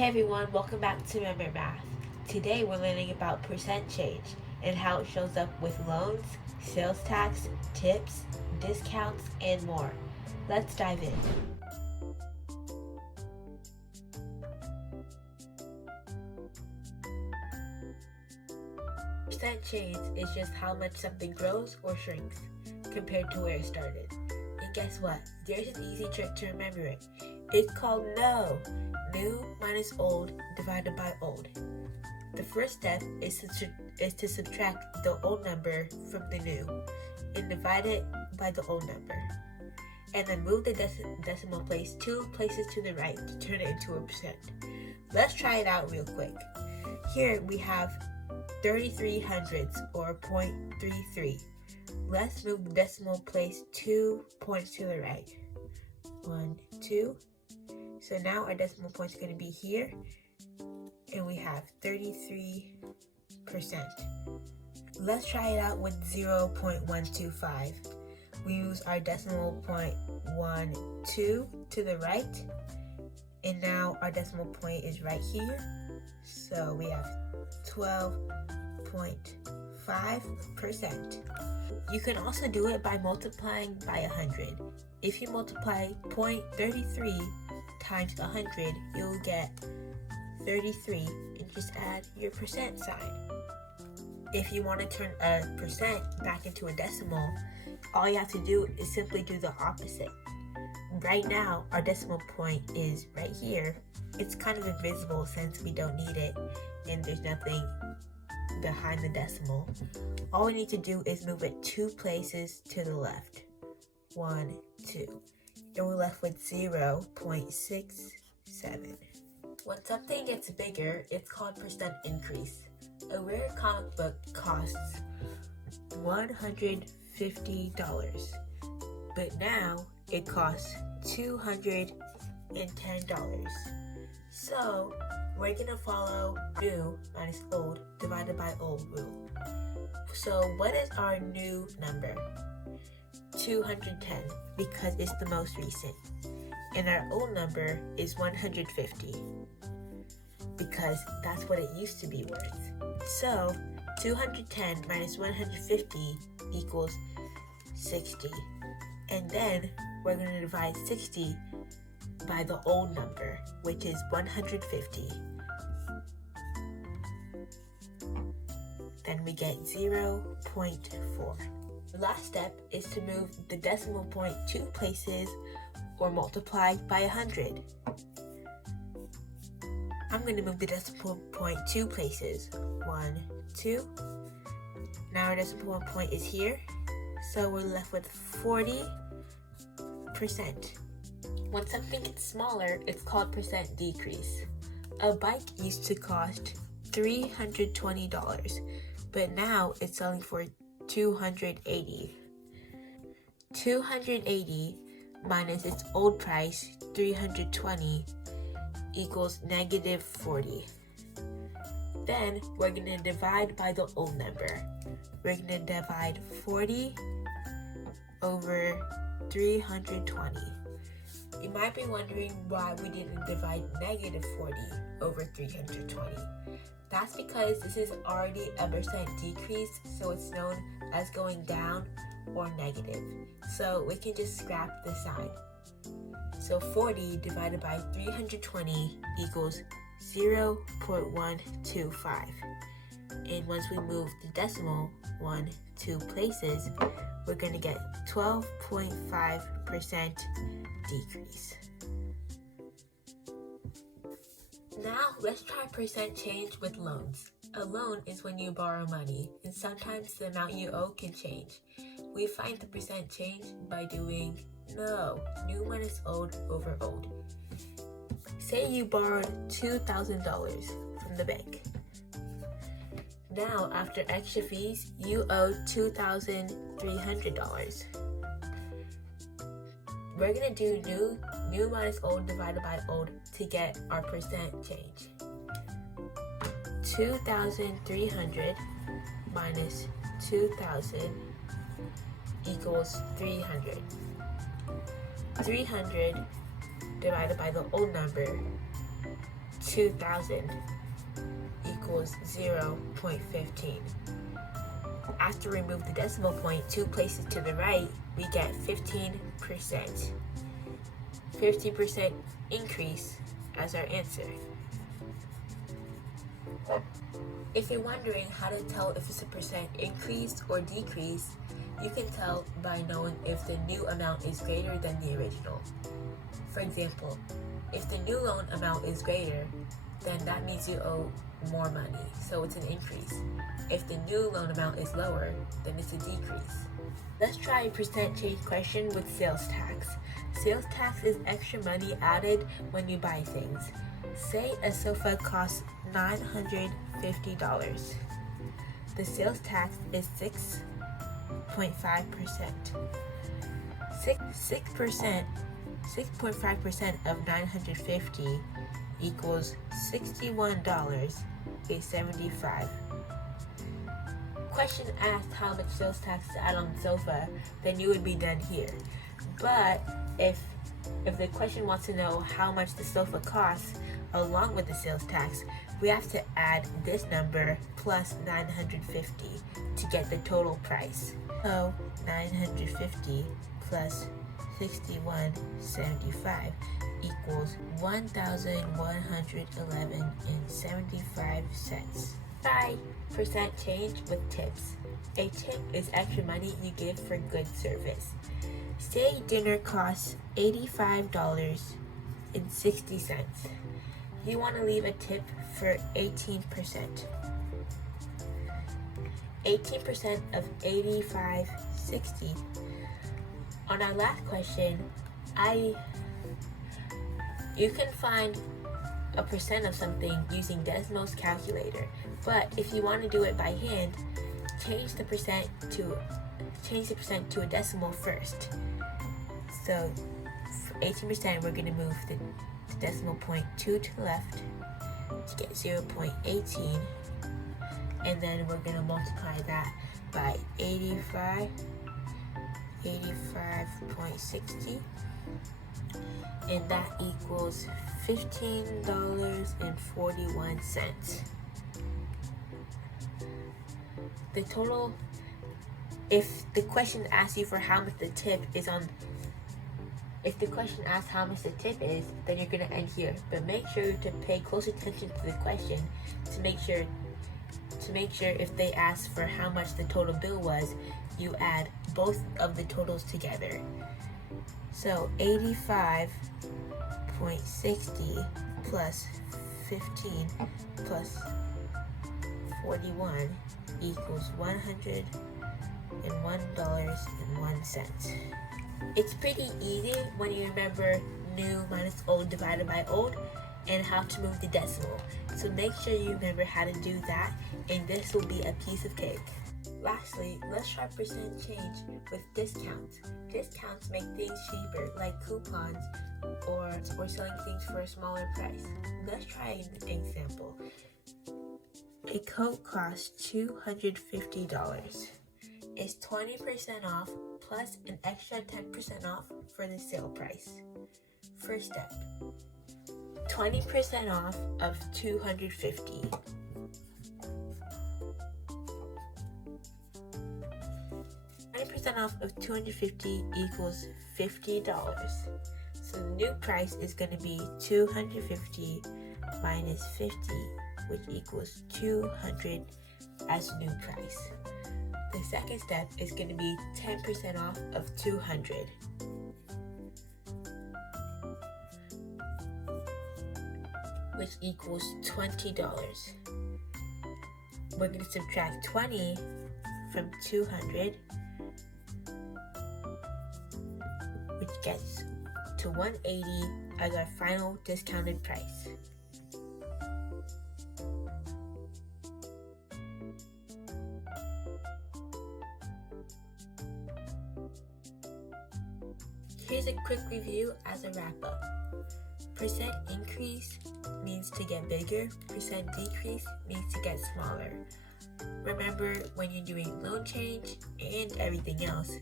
Hey everyone, welcome back to Remember Math. Today we're learning about percent change and how it shows up with loans, sales tax, tips, discounts, and more. Let's dive in. Percent change is just how much something grows or shrinks compared to where it started. And guess what? There's an easy trick to remember it. It's called NO. New minus old divided by old. The first step is to subtract the old number from the new and divide it by the old number. And then move the decimal place 2 places to the right to turn it into a percent. Let's try it out real quick. Here we have 33 hundredths or 0.33. Let's move the decimal place 2 points to the right. 1, 2. So now our decimal point is going to be here, and we have 33%. Let's try it out with 0.125. We use our decimal point 1, 2 to the right, and now our decimal point is right here. So we have 12.5%. You can also do it by multiplying by 100. If you multiply 0.33 times 100, you'll get 33 and just add your percent sign. If you want to turn a percent back into a decimal, all you have to do is simply do the opposite. Right now, our decimal point is right here. It's kind of invisible since we don't need it and there's nothing behind the decimal. All we need to do is move it 2 places to the left. 1, 2. And we're left with 0.67. When something gets bigger, it's called percent increase. A rare comic book costs $150, but now it costs $210. So we're gonna follow new minus old divided by old rule. So what is our new number? 210, because it's the most recent. And our old number is 150, because that's what it used to be worth. So 210 minus 150 equals 60. And then we're going to divide 60 by the old number, which is 150. Then we get 0.4. The last step is to move the decimal point 2 places or multiply by 100. I'm going to move the decimal point 2 places. 1, 2. Now our decimal point is here, so we're left with 40%. When something gets smaller, it's called percent decrease. A bike used to cost $320, but now it's selling for $280. 280 minus its old price, $320, equals negative 40. Then we're going to divide by the old number. We're going to divide 40 over 320. You might be wondering why we didn't divide negative 40 over 320. That's because this is already a percent decrease, so it's known as going down or negative. So we can just scrap the sign. So 40 divided by 320 equals 0.125. And once we move the decimal 1, 2 places, we're going to get 12.5% decrease. Now let's try percent change with loans. A loan is when you borrow money, and sometimes the amount you owe can change. We find the percent change by doing new minus old over old. Say you borrowed $2,000 from the bank. Now, after extra fees, you owe $2,300. We're going to do new minus old divided by old to get our percent change. 2,300 minus 2,000 equals 300. 300 divided by the old number, 2,000 equals 0.15. After we remove the decimal point 2 places to the right, we get 15%. 50% increase as our answer. If you're wondering how to tell if it's a percent increase or decrease, you can tell by knowing if the new amount is greater than the original. For example, if the new loan amount is greater, then that means you owe more money, so it's an increase. If the new loan amount is lower, then it's a decrease. Let's try a percent change question with sales tax. Sales tax is extra money added when you buy things. Say a sofa costs $950. The sales tax is 6.5%. 6.5% of 950 equals $61.75. Question asked how much sales tax to add on the sofa, then you would be done here. But if the question wants to know how much the sofa costs along with the sales tax, we have to add this number plus 950 to get the total price. So 950 plus 61.75 equals $1,111.75. Try percent change with tips. A tip is extra money you give for good service. Say dinner costs $85.60. You want to leave a tip for 18%. 18% of $85.60. On our last question, you can find a percent of something using Desmos calculator, but if you want to do it by hand, change the percent to a decimal first. So for 18%, we're going to move the decimal point 2 to the left to get 0.18, and then we're going to multiply that by 85.60, and that equals $15.41. The total, if the question asks you for how much the tip is if the question asks how much the tip is, then you're going to end here. But make sure to pay close attention to the question to make sure if they ask for how much the total bill was, you add both of the totals together. So 85.60 plus 15 plus 41 equals $101.01. It's pretty easy when you remember new minus old divided by old and how to move the decimal. So make sure you remember how to do that, and this will be a piece of cake. Lastly, let's try percent change with discounts. Discounts make things cheaper, like coupons or selling things for a smaller price. Let's try an example. A coat costs $250. It's 20% off plus an extra 10% off for the sale price. First step, 20% off of 250. 20% off of 250 equals $50. So the new price is going to be 250 minus 50, which equals 200 as the new price. The second step is going to be 10% off of 200. Which equals $20. We're going to subtract 20 from 200, which gets to 180 as our final discounted price. Here's a quick review as a wrap-up. Percent increase means to get bigger, percent decrease means to get smaller. Remember when you're doing loan change and everything else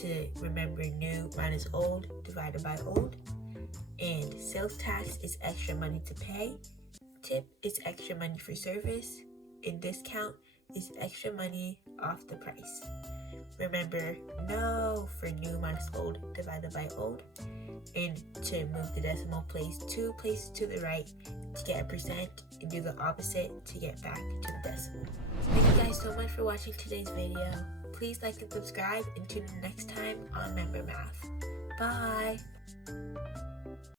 to remember new minus old divided by old, and sales tax is extra money to pay, Tip is extra money for service, and discount is extra money off the price. Remember, no for new minus old divided by old, and to move the decimal place 2 places to the right to get a percent, and do the opposite to get back to the decimal. Thank you guys so much for watching today's video. Please like and subscribe, and tune in next time on Member Math. Bye!